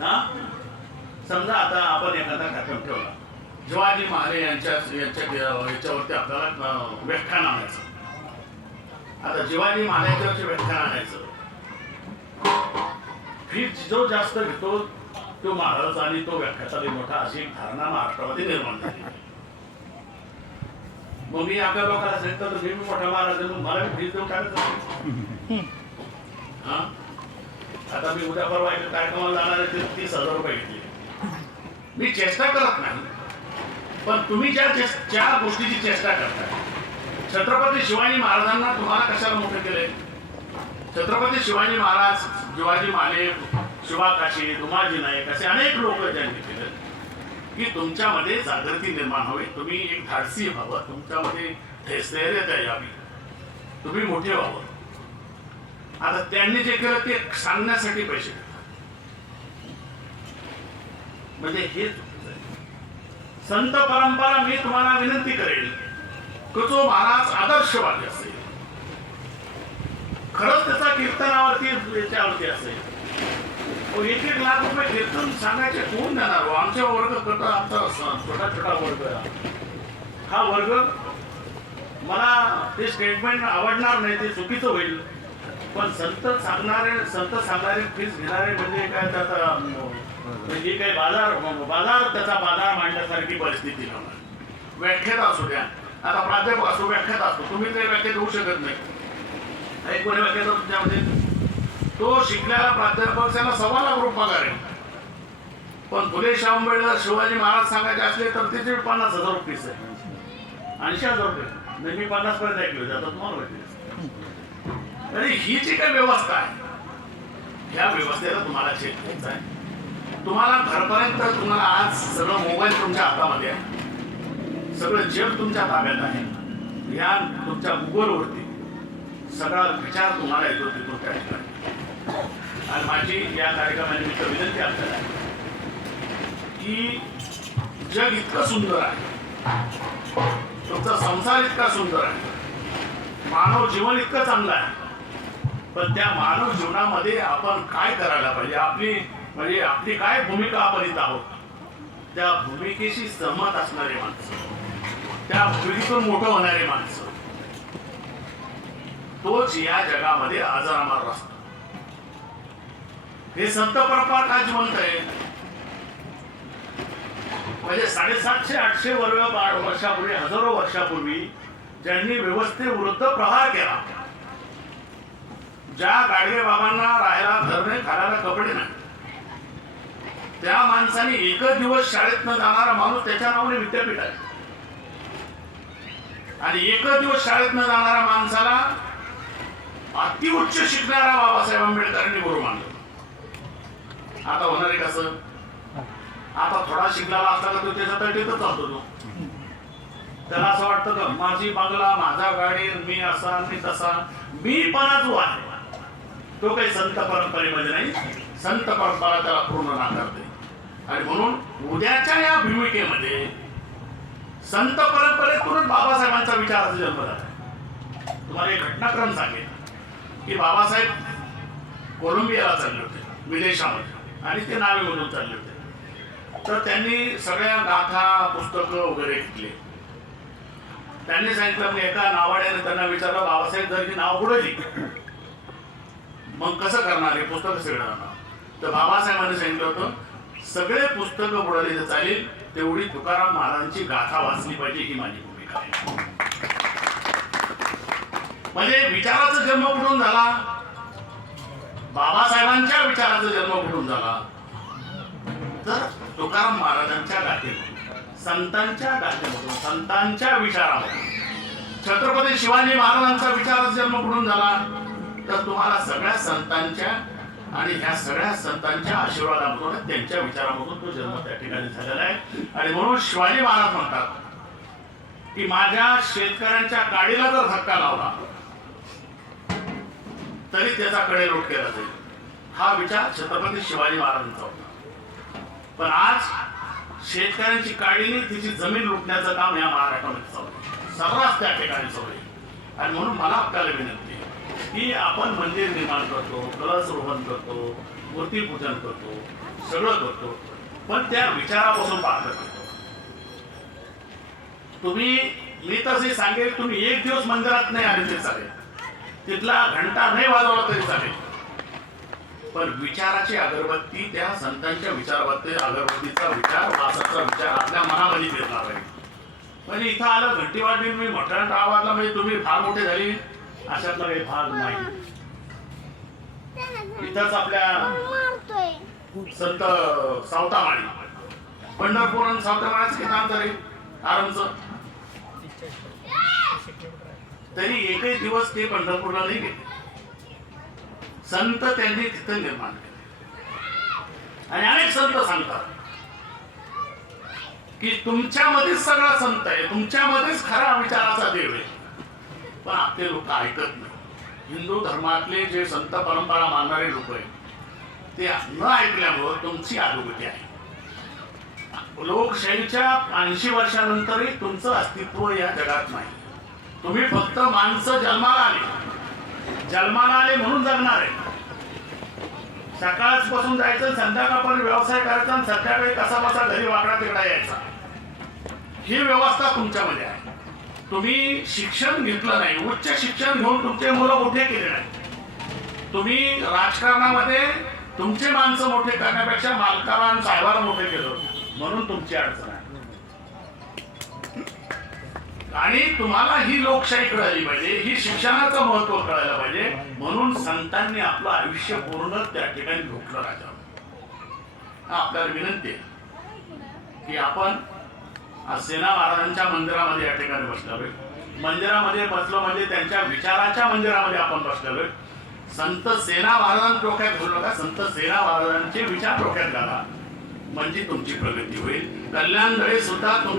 हा? समजा आता आपण एखादा कार्यक्रम ठेवला. शिवाजी महाले यांच्या यांच्या याच्यावरती आपल्याला व्याख्यान आणायचं. आता शिवाजी महाराजांवरती व्याख्यान आणायचं. फी जो जास्त घेतो तो महाराज आणि तो व्याख्याता लई मोठा अशी धारणा महाराष्ट्रामध्ये निर्माण झाली. मग मी आपल्या लोकांना सांगितलं तर मी मोठा महाराज मला फीस देऊन टाकायचं हा? आता मी उद्या परवा एका कार्यक्रमाला जाणार आहे ते तीस हजार रुपये घेतले मी चेष्टा करत नाही पण तुम्ही ज्या ज्या गोष्टीची चेष्टा करता छत्रपती शिवाजी महाराजांना तुम्हाला कशाला मोठे केले छत्रपती शिवाजी महाराज शिवाजी माले शिवा काशी दुमाजी नाईक असे अनेक लोक ज्यांनी केले की तुमच्यामध्ये जागृती निर्माण व्हावी तुम्ही एक धाडसी व्हावं तुमच्यामध्ये धैर्यता यावी तुम्ही मोठे व्हावं. आता त्यांनी जे केलं ते सांगण्यासाठी पैसे म्हणजे हे संत परंपरा मी तुम्हाला विनंती करेल कचो महाराज आदर्शवादी असेल. खरंच त्याचा कीर्तनावरती याच्यावरती असेल. एक एक लाख रुपये कीर्तन सांगायचे कोण देणार हो? आमच्या वर्ग कट आमचा छोटा छोटा वर्ग हा वर्ग मला ते स्टेटमेंट आवडणार नाही ते चुकीचं होईल. पण संत सांगणारे संत सांगणारे फीस घेणारे म्हणजे काय त्याचा म्हणजे काही बाजार बाजार त्याचा बाजार मांडण्यासारखी परिस्थिती नाही व्याख्यात असू द्या. आता प्राध्यापक असो व्याख्यात असतो तुम्ही ते व्याख्यात होऊ शकत नाही. कोणी व्याख्यात तुमच्यामध्ये तो शिकलेला प्राध्यापक त्याला सव्वा लाख रुपये पगार आहे. पण फुले शाहूंबेला शिवाजी महाराज सांगायचे असले तर तिथे पन्नास हजार रुपये फीस आहे. ऐंशी हजार रुपये. नेहमी मी पन्नास पर्यंत ऐकले जातात तुम्हाला माहिती तरी ही जी काही व्यवस्था आहे ह्या व्यवस्थेला तुम्हाला चेक घ्यायचा आहे. तुम्हाला घरपर्यंत तुम्हाला आज सगळं मोबाईल तुमच्या हातामध्ये आहे. सगळं जग तुमच्या ताब्यात आहे. या तुमच्या गुगलवरती सगळा विचार तुम्हाला येतो तिथून त्या ठिकाणी. आणि माझी या कार्यक्रमानिमित्त विनंती आपल्याला आहे की जग इतकं सुंदर आहे. तुमचा संसार इतका सुंदर आहे. मानव जीवन इतकं चांगलं आहे. पण त्या मानव जीवनामध्ये आपण काय करायला पाहिजे? आपली म्हणजे आपली काय भूमिका आपण इथं आहोत? त्या भूमिकेशी सहमत असणारे माणसं. त्या भूमिकेतून मोठं होणारे माणसं. तोच या जगामध्ये आजारामार असतो हे संत परंपरा का जिवंत आहे? म्हणजे साडेसातशे आठशे वर्ष वर्षापूर्वी हजारो वर्षापूर्वी ज्यांनी व्यवस्थेविरुद्ध प्रहार केला. ज्या गाडगे बाबांना राहायला धरणे खायला कपडे नाही. त्या माणसाने एकच दिवस शाळेत न जाणारा माणूस त्याच्या नावाने विद्यापीठ आहे. आणि एक दिवस शाळेत न जाणाऱ्या माणसाला अतिउच्च शिकणारा बाबासाहेब आंबेडकरांनी गुरु मानलं आता होणार आहे कसं? आता थोडा शिकलेला असला का तो त्याचा तटीतच चालतो तो. त्याला असं वाटतं का माझी बंगला माझा गाडी मी असा मी तसा मी पणा जो आहे तो काही संत परंपरेमध्ये नाही. संत परंपरा त्याला पूर्ण नाकारते. आणि म्हणून उद्याच्या या भूमिकेमध्ये संत परंपरेतूनच बाबासाहेबांचा विचार जन्म झाला तुम्हाला एक घटनाक्रम सांगेल की बाबासाहेब कोलंबियाला चालले होते विदेशामध्ये. आणि ते नावे म्हणून चालले होते. तर त्यांनी सगळ्या गाथा पुस्तकं वगैरे घेतली. त्यांनी सांगितलं मी एका नावाड्याने त्यांना विचारलं बाबासाहेब जर ही नाव बुडवली मग कसं करणार? हे पुस्तक सगळं तर बाबासाहेबांनी सांगितलं होतं सगळे पुस्तकं बुडाले तर चालेल तेवढी तुकाराम महाराजांची गाथा वाचली पाहिजे ही माझी भूमिका आहे. म्हणजे विचाराचा जन्म कुठून झाला? बाबासाहेबांच्या विचाराचा जन्म कुठून झाला? तर तुकाराम महाराजांच्या गाथेमधून संतांच्या गाथेमधून संतांच्या विचारामधून. छत्रपती शिवाजी महाराजांचा विचाराचा जन्म कुठून झाला? तर तुम्हाला सगळ्या संतांच्या आणि ह्या सगळ्या संतांच्या आशीर्वादामधून त्यांच्या विचारामधून तो जन्म त्या ठिकाणी झालेला आहे. आणि म्हणून शिवाजी महाराज म्हणतात की माझ्या शेतकऱ्यांच्या गाडीला जर धक्का लावला तरी त्याचा कडे लोट केला जाईल. हा विचार छत्रपती शिवाजी महाराजांचा होता. पण आज शेतकऱ्यांची काडीने तिची जमीन लुटण्याचं काम या महाराष्ट्रामध्ये चालू सर्रास त्या ठिकाणी चालू आहे. आणि म्हणून मला आपल्याला विनंती की आपण मंदिर निर्माण करतो कलश करतो मूर्तीपूजन करतो सगळं करतो पण त्या विचारापासून पाहत करतो. तुम्ही मी तसे सांगेल तुम्ही एक दिवस मंदिरात नाही आले तरी चालेल. तिथला घंटा नाही वाजवला तरी चालेल. पण विचाराची अगरबत्ती त्या संतांच्या विचारबत्ती अगरबत्तीचा विचार वासाचा विचार आपल्या मनामध्ये फिरणार आहे. म्हणजे इथं आलं घंटी वाजली मी मोठ्या आवाजला म्हणजे तुम्ही फार मोठे झाली. अशातला काही भाग नाही. इथंच आपल्या संत सावतामाळी. पंढरपूर आणि सावतामाळीचं किती अंतर आहे? आरामचं. तरी एकही दिवस ते पंढरपूरला नाही गेले. संत त्यांनी तिथं निर्माण केले. आणि अनेक संत सांगतात. की तुमच्यामध्येच सगळा संत आहे तुमच्यामध्येच खरा विचाराचा देव आहे. पण आपले लोक ऐकत नाही. हिंदू धर्मातले जे संत परंपरा मानणारे लोक आहेत ते न ऐकल्यामुळं तुमची अधोगती आहे. लोकशाहीच्या ऐंशी वर्षानंतरही तुमचं अस्तित्व या जगात नाही. तुम्ही फक्त माणसं जन्माला आले. जन्माला आले म्हणून जगणार आहे. सकाळपासून जायचं संध्याकाळपर्यंत व्यवसाय करायचा आणि संध्याकाळी कसा बसा घरी वाकडा तिकडा यायचा. ही व्यवस्था तुमच्यामध्ये आहे. तुम्ही शिक्षण घेतलं नाही उच्च शिक्षण घेऊन तुमचे मुलं मोठे केले नाही. तुम्ही राजकारणामध्ये तुमचे माणसं मोठे करण्यापेक्षा मालकाला आणि साहेबाला मोठे केलं म्हणून तुमची अडचण आहे. आणि तुम्हाला ही लोकशाही कळाली पाहिजे ही शिक्षणाचं महत्त्व कळायला पाहिजे. म्हणून संतांनी आपलं आयुष्य पूर्ण त्या ठिकाणी झोपलं राजा आपल्याला विनंती आहे की आपण आज सेना महाराजांच्या मंदिरामध्ये या ठिकाणी बसलावे मंदिरामध्ये बसलो म्हणजे त्यांच्या विचाराच्या मंदिरामध्ये आपण बसलावे संत सेना महाराजांना डोक्यात घेऊ नका संत सेना महाराजांचे विचार डोक्यात घाला. म्हणजे तुमची प्रगती होईल. कल्याण सुद्धा तुम